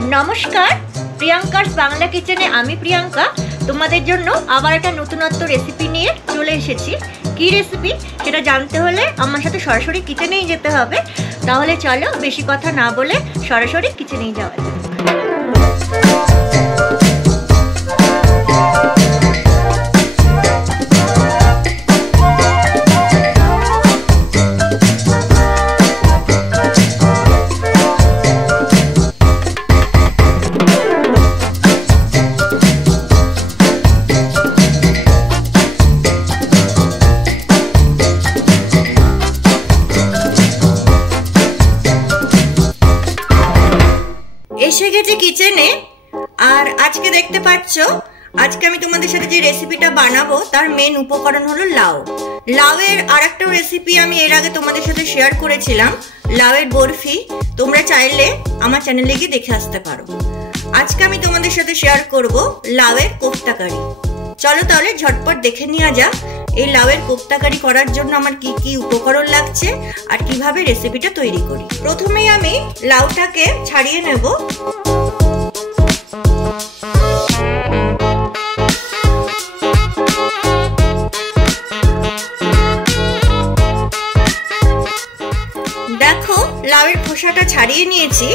নমস্কার, প্রিয়াঙ্কার বাংলা কিচেনে আমি প্রিয়াঙ্কা তোমাদের জন্য আবার একটা নতুনত্ব রেসিপি নিয়ে চলে এসেছি। কি রেসিপি সেটা জানতে হলে আমার সাথে সরাসরি কিচেনেই যেতে হবে। তাহলে চলো বেশি কথা না বলে সরাসরি কিচেনেই যাওয়া যাক। এসে গেছি কিচেনে। আর আজকে দেখতে পাচ্ছ, আজকে আমি তোমাদের সাথে যে রেসিপিটা বানাবো তার মেন উপকরণ হলো লাউ। লাউয়ের আরেকটা রেসিপি আমি এর আগে তোমাদের সাথে শেয়ার করেছিলাম, লাউয়ের বরফি। তোমরা চাইলে আমার চ্যানেলে গিয়ে দেখে আসতে পারো। আজকে আমি তোমাদের সাথে শেয়ার করব লাউয়ের কোফতা কারি। চলো তাহলে ঝটপট দেখে নেওয়া যাক এই লাউয়ের কোফতা কারি করার জন্য আমার কি কি উপকরণ লাগছে আর কিভাবে রেসিপিটা তৈরি করি। প্রথমেই আমি লাউটাকে ছাড়িয়ে নেব। দেখো লাউয়ের খোসাটা ছাড়িয়ে নিয়েছি।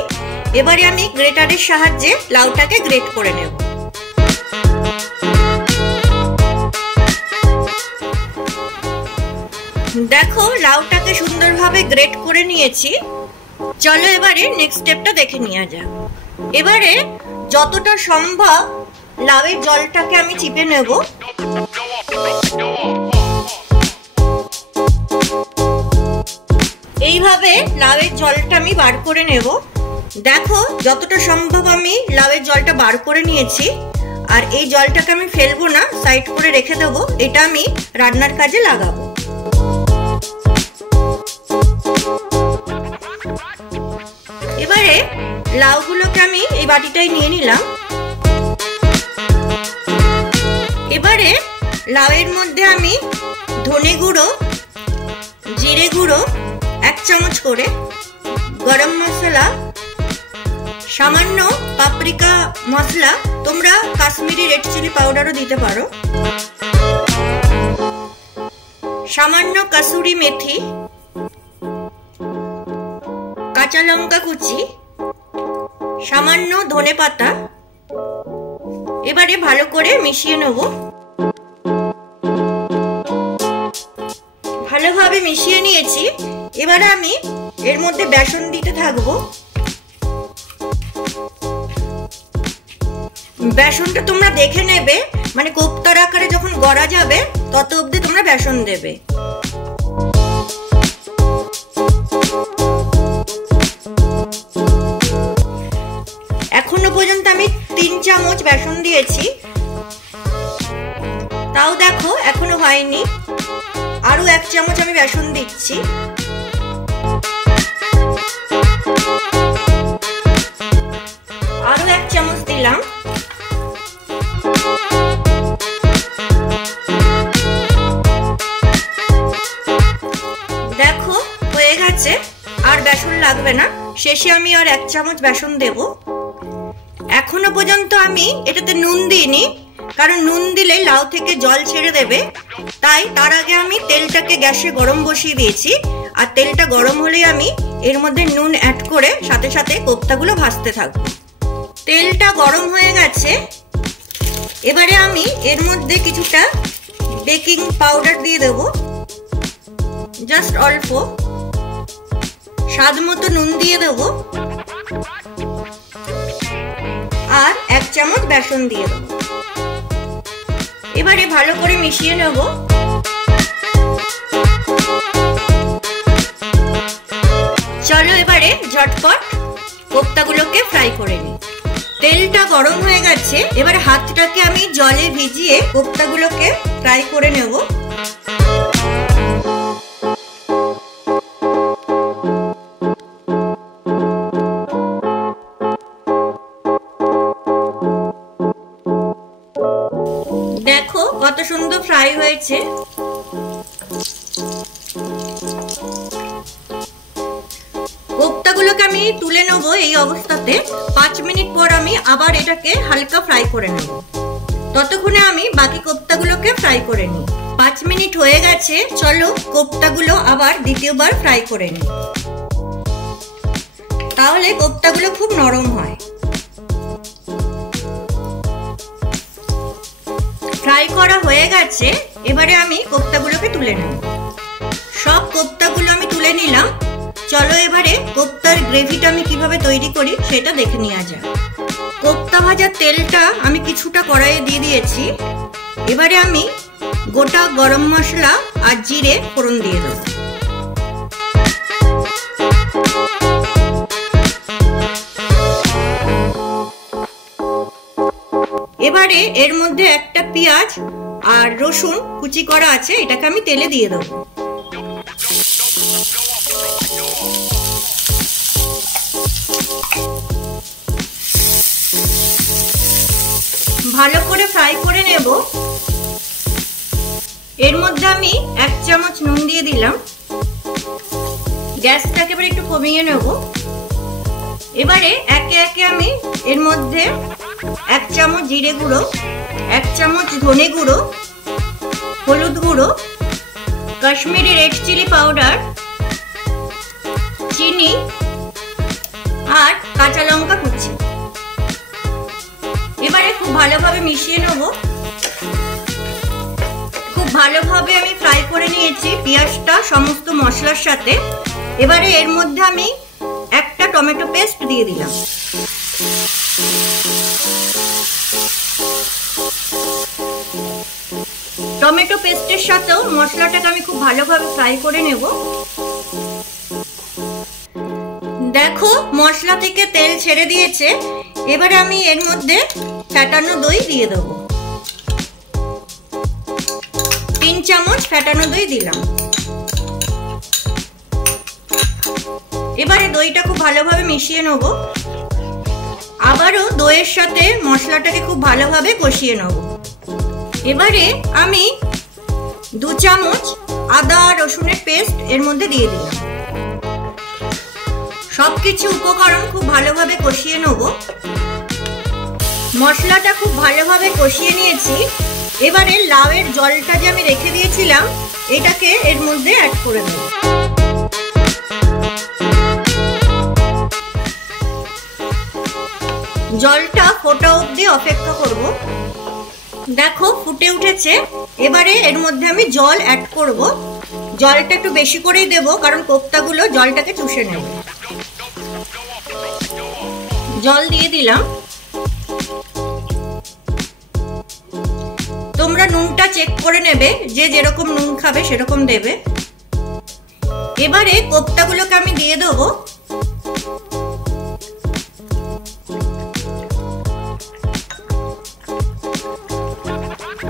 এবারে আমি গ্রেটারের সাহায্যে লাউটাকে গ্রেট করে নেব। দেখো লাউটাকে সুন্দরভাবে গ্রেট করে নিয়েছি। চলো এবারে নেক্সট স্টেপটা দেখে নেওয়া যাক। এবারে যতটা সম্ভব লাউয়ের জলটাকে আমি চিপে নেব। এইভাবে লাউয়ের জলটা আমি বার করে নেব। দেখো যতটা সম্ভব আমি লাউয়ের জলটা বার করে নিয়েছি। আর এই জলটাকে আমি ফেলবো না, সাইড করে রেখে দেবো। এটা আমি রান্নার কাজে লাগাবো। এবারে লাউগুলোকে আমি এই বাটিটায় নিয়ে নিলাম। এবারে লাউয়ের মধ্যে আমি ধনে গুঁড়ো, জিরে গুঁড়ো 1 চামচ করে, গরম মশলা, সামান্য পাপরিকা মশলা, তোমরা কাশ্মীরি রেড চিলি পাউডারও দিতে পারো, সামান্য কাসুরি মেথি, কাঁচা লঙ্কা কুচি, সামান্য ধনে পাতা। এবারে ভালো করে মিশিয়ে নেব। ভালোভাবে মিশিয়ে নিয়েছি। এবারে আমি এর মধ্যে বেসন দিতে থাকবো। বেসনটা তোমরা দেখে নেবে, মানে কোফতার আকারে যখন গড়া যাবে তত অবধি তোমরা বেসন দেবে। এখনো পর্যন্ত আমি 3 চামচ বেসন দিয়েছি, তাও দেখো এখনো হয়নি। আরো 1 চামচ আমি বেসন দিচ্ছি। আরো 1 চামচ দিলাম। দেখো হয়ে গেছে, আর বেসন লাগবে না। শেষে আমি আর 1 চামচ বেসন দেব। এখনো পর্যন্ত আমি এটাতে নুন দিইনি, কারণ নুন দিলে লাউ থেকে জল ছেড়ে দেবে। তাই তার আগে আমি তেলটাকে গ্যাসে গরম বসিয়ে দিয়েছি। আর তেলটা গরম হলে আমি এর মধ্যে নুন অ্যাড করে সাথে সাথে কোফতাগুলো ভাজতে থাকবো। তেলটা গরম হয়ে গেছে। এবারে আমি এর মধ্যে কিছুটা বেকিং পাউডার দিয়ে দেব, জাস্ট অল্প। স্বাদ মতো নুন দিয়ে দেব। আর 1 চামচ বেসন দিয়ে দেব। এবারে ভালো করে মিশিয়ে নেব। চলো এবারে ঝটপট কোফতাগুলোকে ফ্রাই করে নিই। তেলটা গরম হয়ে গেছে। এবারে হাতটাকে আমি জলে ভিজিয়ে কোফতাগুলোকে ফ্রাই করে নেব। দেখো কত সুন্দর ফ্রাই হয়েছে। কোফতাগুলোকে আমি তুলে নেব। নেব এই অবস্থাতে। 5 মিনিট পর আমি আবার এটাকে হালকা ফ্রাই করে নেব। ততক্ষণে আমি বাকি কোপ্তাগুলোকে ফ্রাই করে নিই। 5 মিনিট হয়ে গেছে, চলো কোপ্তাগুলো আবার দ্বিতীয়বার ফ্রাই করে নিই, তাহলে কোপ্তাগুলো খুব নরম হয়। ফ্রাই করা হয়ে গেছে, এবারে আমি কোপ্তাগুলোকে তুলে নেব। সব কোপ্তাগুলো আমি তুলে নিলাম। চলো এবারে কোপ্তার গ্রেভিটা আমি কিভাবে তৈরি করি সেটা দেখে নেওয়া যাক। কোপ্তা ভাজার তেলটা আমি কিছুটা কড়াইয়ে দিয়ে দিয়েছি। এবারে আমি গোটা গরম মশলা আর জিরে ফোড়ন দিয়ে দেব। এবারে এর মধ্যে একটা পেঁয়াজ আর রসুন কুচি করা আছে, এটাকে আমি তেলে দিয়ে দেব। ভালো করে ফ্রাই করে নেব। এর মধ্যে আমি 1 চামচ নুন দিয়ে দিলাম। গ্যাসটাকে এবারে একটু কমিয়ে নেব। এবারে একে একে আমি এর মধ্যে 1 চামচ জিরে গুঁড়ো, 1 চামচ ধনে গুঁড়ো, হলুদ গুঁড়ো, কাশ্মীরি রেড চিলি পাউডার, চিনি আর কাঁচা লঙ্কা কুচি এবারে খুব ভালোভাবে মিশিয়ে নেব। খুব ভালোভাবে আমি ফ্রাই করে নিয়েছি পেঁয়াজটা সমস্ত মশলার সাথে। এবারে এর মধ্যে আমি একটা টমেটো পেস্ট দিয়ে দিলাম। টমেটো পেস্টের সাথেও মশলাটাকে আমি খুব ভালোভাবে ফ্রাই করে নেব। দেখো মশলা থেকে তেল ছেড়ে দিয়েছে। এবারে আমি এর মধ্যে ফ্যাটানো দই দিয়ে দেব। 3 চামচ ফ্যাটানো দই দিলাম। এবারে দইটা খুব ভালোভাবে মিশিয়ে নেব। আবারও দইয়ের সাথে মশলাটাকে খুব ভালোভাবে কষিয়ে নেব। এবারে আমি 2 চামচ আদা রসুনের পেস্ট এর মধ্যে দিয়ে দিলাম। সবকিছু উপকরণ খুব ভালোভাবে কষিয়ে নেব। মশলাটা খুব ভালোভাবে কষিয়ে নিয়েছি। এবারে লাউয়ের জলটা যে আমি রেখে দিয়েছিলাম এটাকে এর মধ্যে অ্যাড করে দেব। জলটা ফোটা অবধি অপেক্ষা করব। দেখো ফুটে উঠেছে। এবারে এর মধ্যে আমি জল অ্যাড করব। জলটা একটু বেশি করেই দেব, কারণ কোপ্তাগুলো জলটাকে চুষে নেবে। জল দিয়ে দিলাম। তোমরা নুনটা চেক করে নেবে, যে যেরকম নুন খাবে সেরকম দেবে। এবারে কোপ্তাগুলোকে আমি দিয়ে দেবো।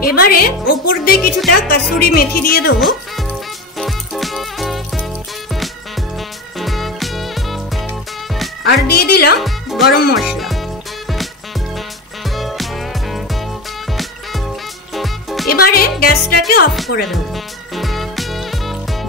এবারে উপর দিয়ে কিছুটা কসুরি মেথি দিয়ে দেবো। আর দিয়ে দিলাম গরম মশলা। এবারে গ্যাসটাকে অফ করে দেবো।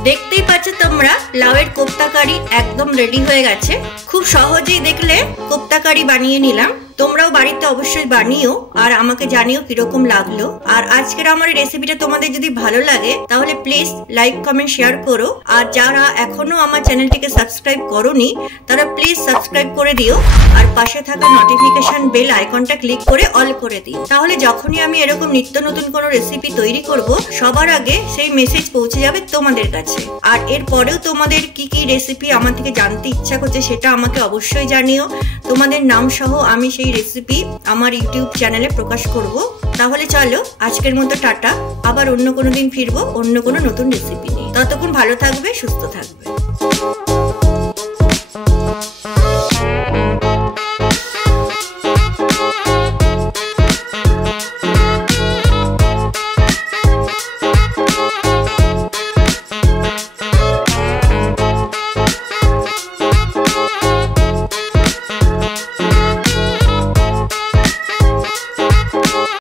দেখতেই পাচ্ছ তোমরা লাউয়ের কোপ্তা কারি একদম রেডি হয়ে গেছে। খুব সহজেই দেখলে কোপ্তা কারি বানিয়ে নিলাম। তোমরাও বাড়িতে অবশ্যই বানিও আর আমাকে জানিও কিরকম লাগলো। আর আজকের আমার রেসিপিটা তোমাদের যদি ভালো লাগে তাহলে প্লিজ লাইক কমেন্ট শেয়ার করো। আর যারা এখনো আমার চ্যানেলটিকে সাবস্ক্রাইব করোনি তারা প্লিজ সাবস্ক্রাইব করে দিও। আর পাশে থাকা নোটিফিকেশন বেল আইকনটা ক্লিক করে অল করে দিও। তাহলে যখনই আমি এরকম নিত্য নতুন কোনো রেসিপি তৈরি করব সবার আগে সেই মেসেজ পৌঁছে যাবে তোমাদের কাছে। আর এরপরেও তোমাদের কি কি রেসিপি আমার থেকে জানতে ইচ্ছা করছে সেটা আমাকে অবশ্যই জানিও। তোমাদের নাম সহ আমি সেই রেসিপি আমার ইউটিউব চ্যানেলে প্রকাশ করব। তাহলে চলো আজকের মতো টাটা। আবার অন্য কোনো দিন ফিরবো অন্য কোনো নতুন রেসিপি নিয়ে। ততক্ষণ ভালো থাকবে, সুস্থ থাকবে।